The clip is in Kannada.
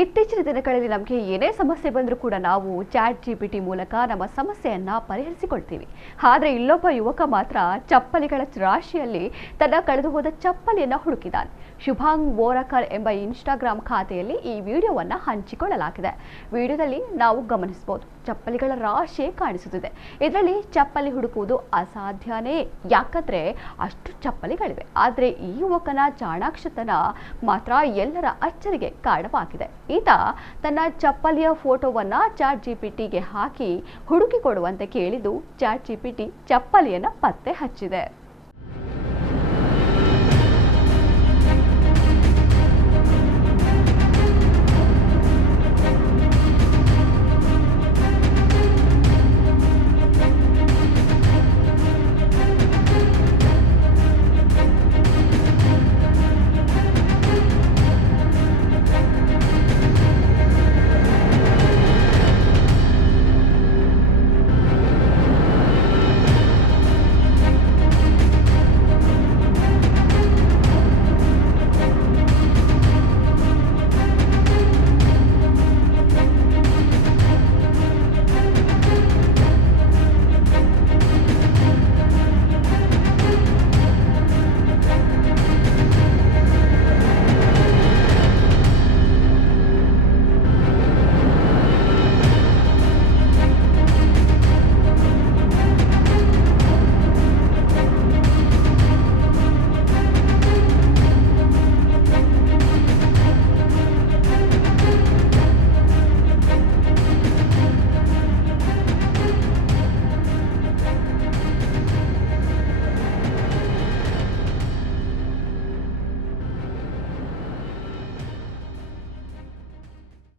ಇತ್ತೀಚಿನ ದಿನಗಳಲ್ಲಿ ನಮಗೆ ಏನೇ ಸಮಸ್ಯೆ ಬಂದರೂ ಕೂಡ ನಾವು ಚಾಟ್ ಜಿಪಿಟಿ ಮೂಲಕ ನಮ್ಮ ಸಮಸ್ಯೆಯನ್ನು ಪರಿಹರಿಸಿಕೊಳ್ತೀವಿ. ಆದರೆ ಇಲ್ಲೊಬ್ಬ ಯುವಕ ಮಾತ್ರ ಚಪ್ಪಲಿಗಳ ರಾಶಿಯಲ್ಲಿ ತನ್ನ ಕಳೆದು ಹೋದ ಚಪ್ಪಲಿಯನ್ನು ಹುಡುಕಿದ್ದಾನೆ. ಶುಭಾಂಗ್ ಬೋರಕರ್ ಎಂಬ ಇನ್ಸ್ಟಾಗ್ರಾಮ್ ಖಾತೆಯಲ್ಲಿ ಈ ವಿಡಿಯೋವನ್ನು ಹಂಚಿಕೊಳ್ಳಲಾಗಿದೆ. ವಿಡಿಯೋದಲ್ಲಿ ನಾವು ಗಮನಿಸಬಹುದು, ಚಪ್ಪಲಿಗಳ ರಾಶಿಯೇ ಕಾಣಿಸುತ್ತಿದೆ. ಇದರಲ್ಲಿ ಚಪ್ಪಲಿ ಹುಡುಕುವುದು ಅಸಾಧ್ಯನೇ, ಯಾಕಂದ್ರೆ ಅಷ್ಟು ಚಪ್ಪಲಿಗಳಿವೆ. ಆದರೆ ಈ ಯುವಕನ ಚಾಣಾಕ್ಷತನ ಮಾತ್ರ ಎಲ್ಲರ ಅಚ್ಚರಿಗೆ ಕಾರಣವಾಗಿದೆ. ಈತ ತನ್ನ ಚಪ್ಪಲಿಯ ಫೋಟೋವನ್ನ ಚಾಟ್ ಜಿಪಿಟಿಗೆ ಹಾಕಿ ಹುಡುಕಿ ಕೊಡುವಂತೆ ಕೇಳಿದ್ದು ಚಾಟ್ ಜಿಪಿಟಿ ಚಪ್ಪಲಿಯನ್ನ ಪತ್ತೆ ಹಚ್ಚಿದೆ.